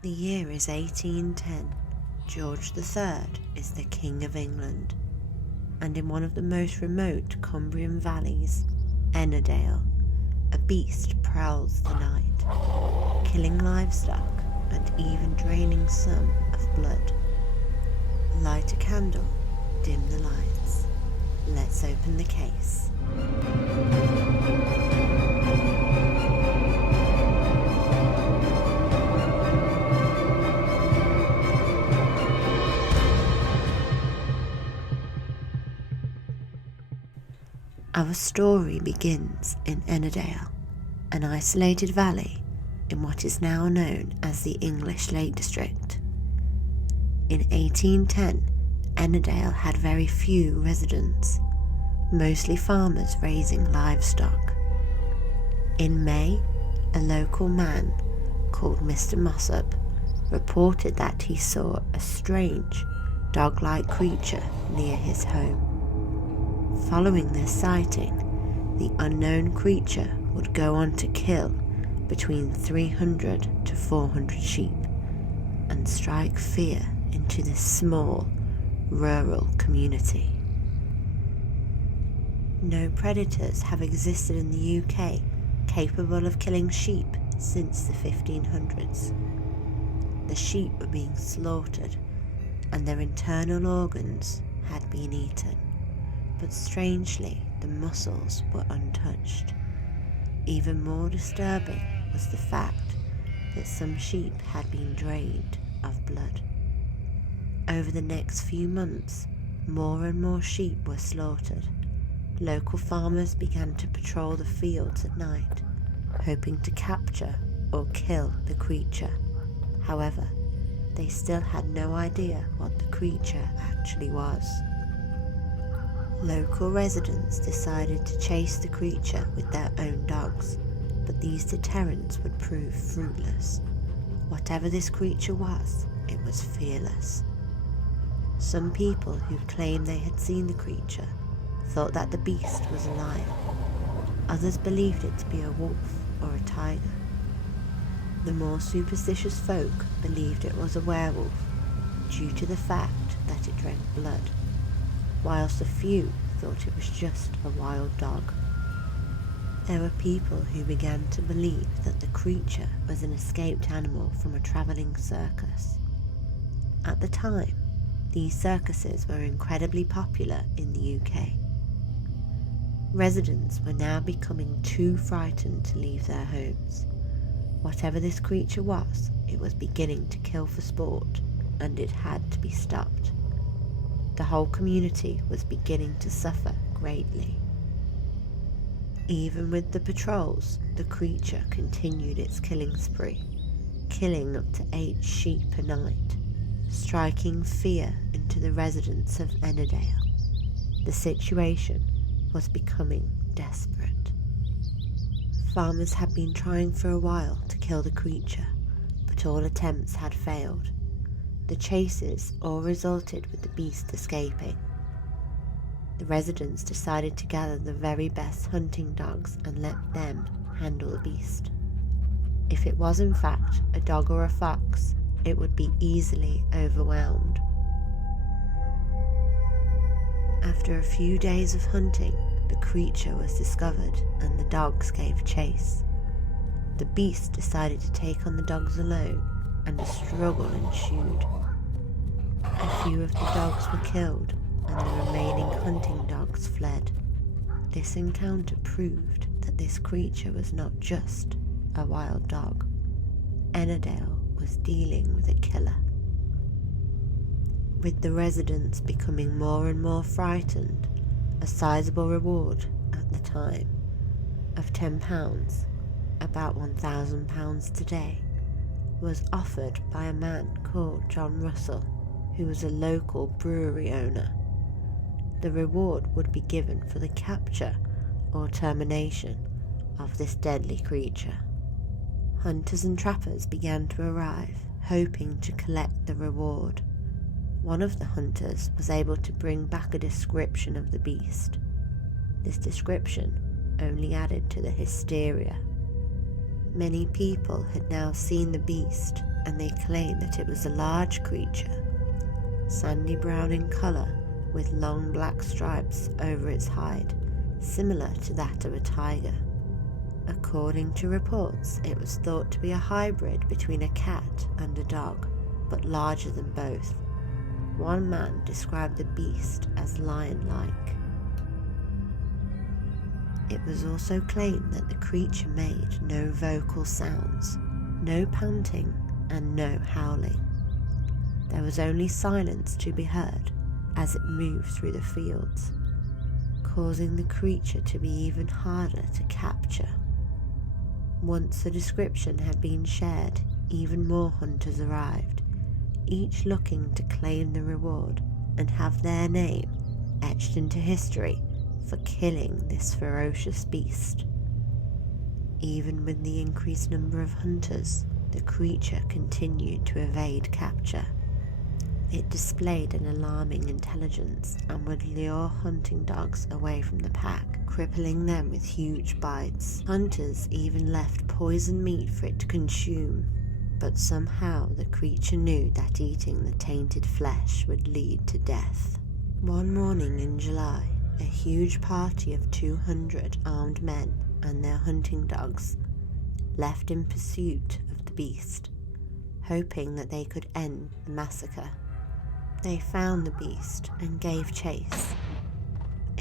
The year is 1810. George III is the King of England, and in one of the most remote Cumbrian valleys, Ennerdale, a beast prowls the night, killing livestock and even draining some of blood. Light a candle, dim the lights. Let's open the case. Our story begins in Ennerdale, an isolated valley in what is now known as the English Lake District. In 1810, Ennerdale had very few residents, mostly farmers raising livestock. In May, a local man called Mr. Mossop reported that he saw a strange, dog-like creature near his home. Following this sighting, the unknown creature would go on to kill between 300 to 400 sheep and strike fear into this small, rural community. No predators have existed in the UK capable of killing sheep since the 1500s. The sheep were being slaughtered and their internal organs had been eaten, but strangely the muscles were untouched. Even more disturbing was the fact that some sheep had been drained of blood. Over the next few months, more and more sheep were slaughtered. Local farmers began to patrol the fields at night, hoping to capture or kill the creature. However, they still had no idea what the creature actually was. Local residents decided to chase the creature with their own dogs, but these deterrents would prove fruitless. Whatever this creature was, it was fearless. Some people who claimed they had seen the creature thought that the beast was a lion. Others believed it to be a wolf or a tiger. The more superstitious folk believed it was a werewolf due to the fact that it drank blood, whilst a few thought it was just a wild dog. There were people who began to believe that the creature was an escaped animal from a travelling circus. At the time, these circuses were incredibly popular in the UK. Residents were now becoming too frightened to leave their homes. Whatever this creature was, it was beginning to kill for sport, and it had to be stopped. The whole community was beginning to suffer greatly. Even with the patrols, the creature continued its killing spree, killing up to 8 sheep a night, striking fear into the residents of Ennerdale. The situation was becoming desperate. Farmers had been trying for a while to kill the creature, but all attempts had failed. The chases all resulted with the beast escaping. The residents decided to gather the very best hunting dogs and let them handle the beast. If it was in fact a dog or a fox, it would be easily overwhelmed. After a few days of hunting, the creature was discovered and the dogs gave chase. The beast decided to take on the dogs alone, and a struggle ensued. A few of the dogs were killed and the remaining hunting dogs fled. This encounter proved that this creature was not just a wild dog. Ennerdale was dealing with a killer. With the residents becoming more and more frightened, a sizable reward at the time of £10, about £1,000 today, was offered by a man called John Russell, who was a local brewery owner. The reward would be given for the capture or termination of this deadly creature. Hunters and trappers began to arrive, hoping to collect the reward. One of the hunters was able to bring back a description of the beast. This description only added to the hysteria. Many people had now seen the beast and they claim that it was a large creature, sandy brown in colour with long black stripes over its hide, similar to that of a tiger. According to reports, it was thought to be a hybrid between a cat and a dog, but larger than both. One man described the beast as lion-like. It was also claimed that the creature made no vocal sounds, no panting, and no howling. There was only silence to be heard as it moved through the fields, causing the creature to be even harder to capture. Once the description had been shared, even more hunters arrived, each looking to claim the reward and have their name etched into history for killing this ferocious beast. Even with the increased number of hunters, the creature continued to evade capture. It displayed an alarming intelligence and would lure hunting dogs away from the pack, crippling them with huge bites. Hunters even left poisoned meat for it to consume, but somehow the creature knew that eating the tainted flesh would lead to death. One morning in July, a huge party of 200 armed men and their hunting dogs left in pursuit of the beast, hoping that they could end the massacre. They found the beast and gave chase.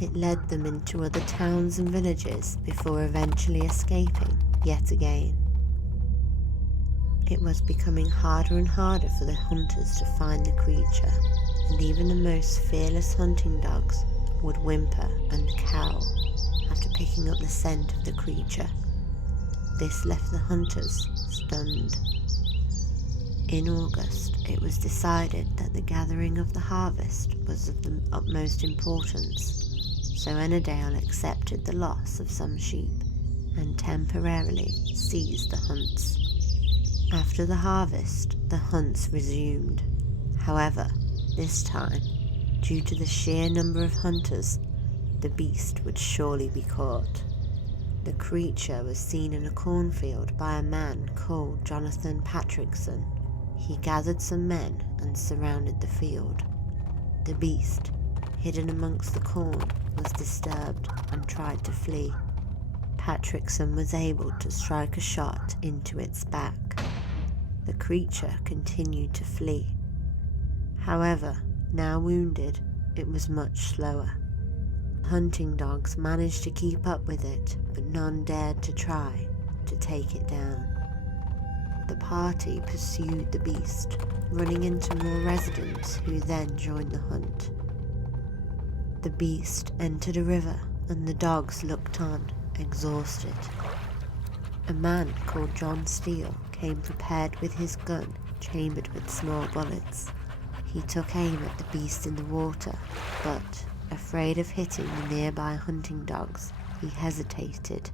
It led them into other towns and villages before eventually escaping yet again. It was becoming harder and harder for the hunters to find the creature, and even the most fearless hunting dogs would whimper and cower after picking up the scent of the creature. This left the hunters stunned. In August, it was decided that the gathering of the harvest was of the utmost importance, so Ennerdale accepted the loss of some sheep and temporarily ceased the hunts. After the harvest, the hunts resumed. However, this time, due to the sheer number of hunters, the beast would surely be caught. The creature was seen in a cornfield by a man called Jonathan Patrickson. He gathered some men and surrounded the field. The beast, hidden amongst the corn, was disturbed and tried to flee. Patrickson was able to strike a shot into its back. The creature continued to flee. However, now wounded, it was much slower. Hunting dogs managed to keep up with it, but none dared to try to take it down. The party pursued the beast, running into more residents who then joined the hunt. The beast entered a river and the dogs looked on, exhausted. A man called John Steele came prepared with his gun, chambered with small bullets. He took aim at the beast in the water, but, afraid of hitting the nearby hunting dogs, he hesitated,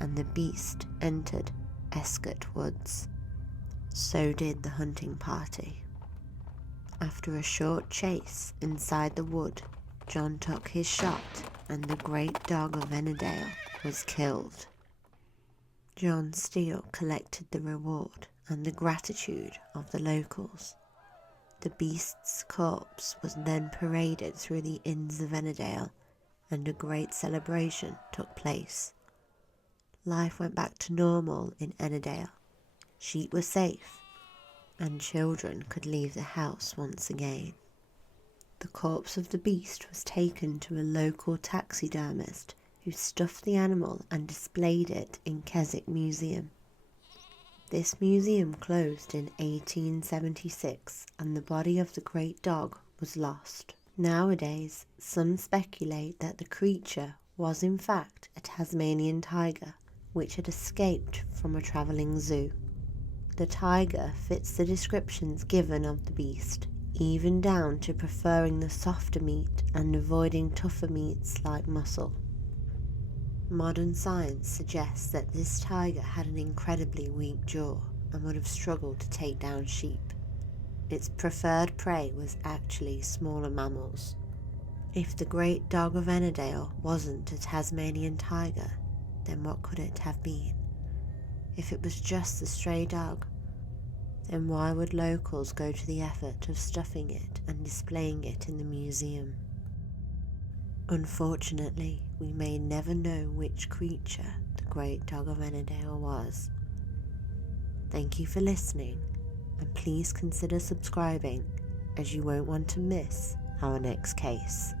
and the beast entered Escott Woods. So did the hunting party. After a short chase inside the wood, John took his shot, and the great dog of Ennerdale was killed. John Steele collected the reward and the gratitude of the locals. The beast's corpse was then paraded through the inns of Ennerdale, and a great celebration took place. Life went back to normal in Ennerdale. Sheep were safe, and children could leave the house once again. The corpse of the beast was taken to a local taxidermist who stuffed the animal and displayed it in Keswick Museum. This museum closed in 1876 and the body of the great dog was lost. Nowadays, some speculate that the creature was in fact a Tasmanian tiger which had escaped from a travelling zoo. The tiger fits the descriptions given of the beast, even down to preferring the softer meat and avoiding tougher meats like mussel. Modern science suggests that this tiger had an incredibly weak jaw and would have struggled to take down sheep. Its preferred prey was actually smaller mammals. If the great dog of Ennerdale wasn't a Tasmanian tiger, then what could it have been? If it was just a stray dog, then why would locals go to the effort of stuffing it and displaying it in the museum? Unfortunately, we may never know which creature the Great Dog of Ennerdale was. Thank you for listening, and please consider subscribing, as you won't want to miss our next case.